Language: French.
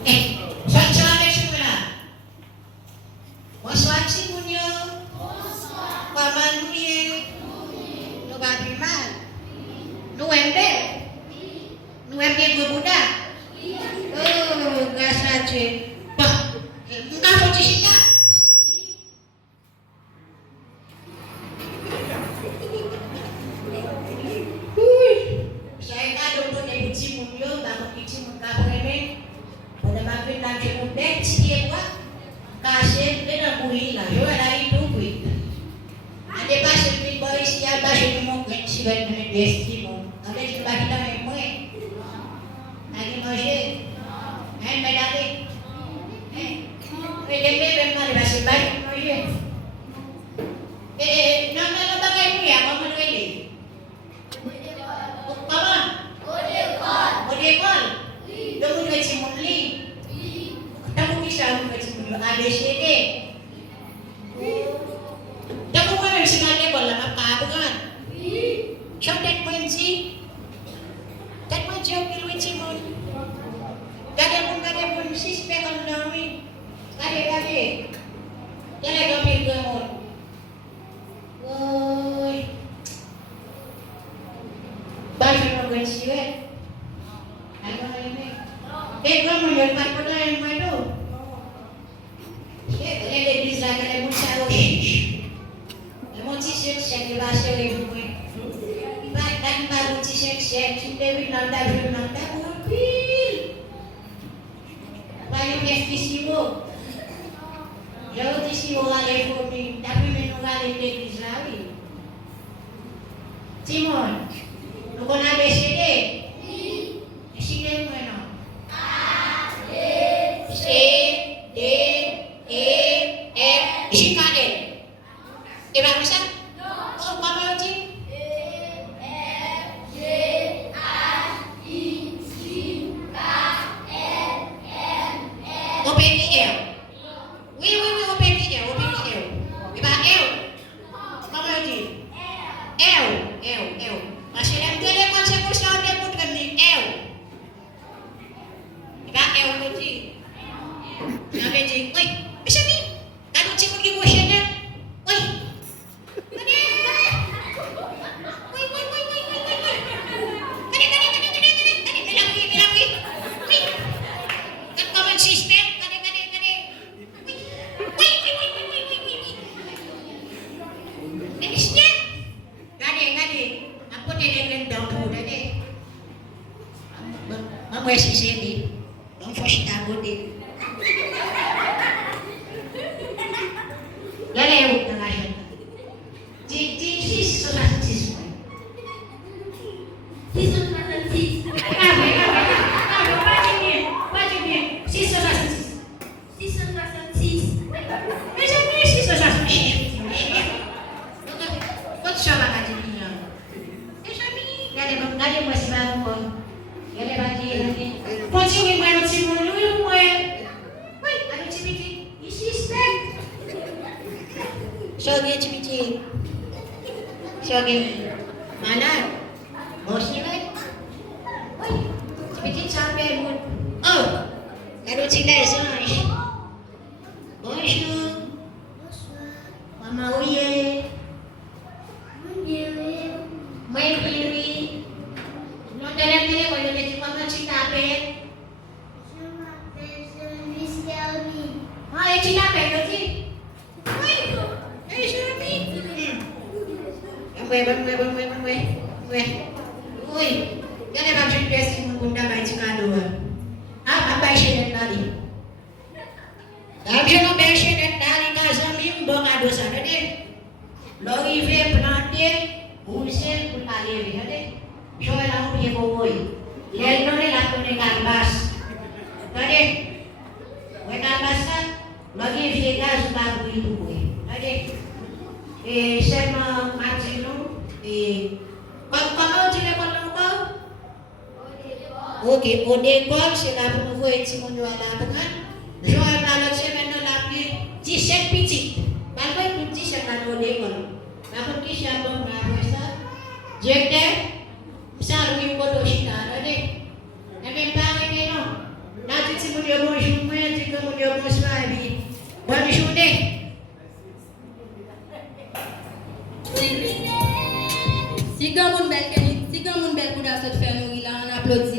Selamat sekolah. Bonsoir Simunyo. Paman Nuye. Nu Babiman. Nu Wembe. Nu Wembe gue Buddha. Oh, gas aja. Bah, enggak mau disita. Saya kado pun ibu Simunyo, bangun Simunyo kabarnya. Pada makin nanti udah sih buat kasih dia bui lah, yo ada itu bui. Ada kasih bui bui siapa sih mau sih kan dengan desi mau. Ada di bawah kita memang. Lagi masih, beda deh. PDB memang masih baik masih. Nama pakai ini ya, kamu ini. Apa? Odekol. Kamu gaji muli. Kamu bisa gaji muli ABCD. Kamu kan bisa ngaji bola apa bukan? Contek menci. Tak macam pilih mon. Kada pun sistem ekonomi. Kada. Jangan kami gemon. Woi. Bahasa Indonesia. Apa ini? Kamu yang pada yang mana? Saya ada di sana ada muncul. Emosi saya di bahasa Indonesia. Bahkan baru saya sudah nanda mobil. Banyak FPCO. Jauh di sini orang Republik, tapi menunggu di Israel. Simon, lu kau nak BCD? BCD mana? C, D, E, F, G, K, L. Bisa? Oh, apa lagi? OPGL. Wih, OPGL. Iba L. Apa lagi? L. Masih ada dia konsekuensi dia pun kan di L. Iba L lagi. Sampai jadi, wih, bisa nih. Kalau cikgu pergi kuesioner, wih. Mamãe se sente, não fosse dar o dele. Ya lewat tengah ya. Sis sudah sis. Sis sudah sis. Bajunya. Sis sudah sis. Sis sudah sis. Macam sis sudah sis. Kau coba aja dia. Kami nggak ada masih bangun. Ya lagi. Pode ir mais no segundo e o moe. Oi, ada cimiti. Insiste. Joguei cimiti. Joguei. Mana? Mosi lagi. Oi, cimiti sampai mut. Oh, ada cindai senang. Bonjour. Mama uye. Mãe Piri. Não tem nem olho de como cinta pe. Ah, cinta pe lagi. Woi, Shami. Woi. Woi, jangan macam biasa mengundang macam kadua. Apa pasien tadi? Tapi no pasien tadi kasami mbok kado sana deh. Logi ve penate, usen putale ve deh. Soal aku punya boy. Lelno ni laku ni kanvas. Tadi, we kanvas kan lagi vega sudah begitu boy. Tadi, saya mau macam tu. Kalau tidak kalau kau, oke, odekol sila pun boy si menjual apa kan? Soal kalau saya menolak ni, jisek picik. Kalau itu jisek kalau odekol, aku kisah pun berapa? Jadi Saru yung bodo shita, ade. Namin pangin nino. Natin si Muni dia bon choumen, si kamu dia bon slavi. Bonne journée. Si gamun bel kuda sot fè nou ila, an aplodi,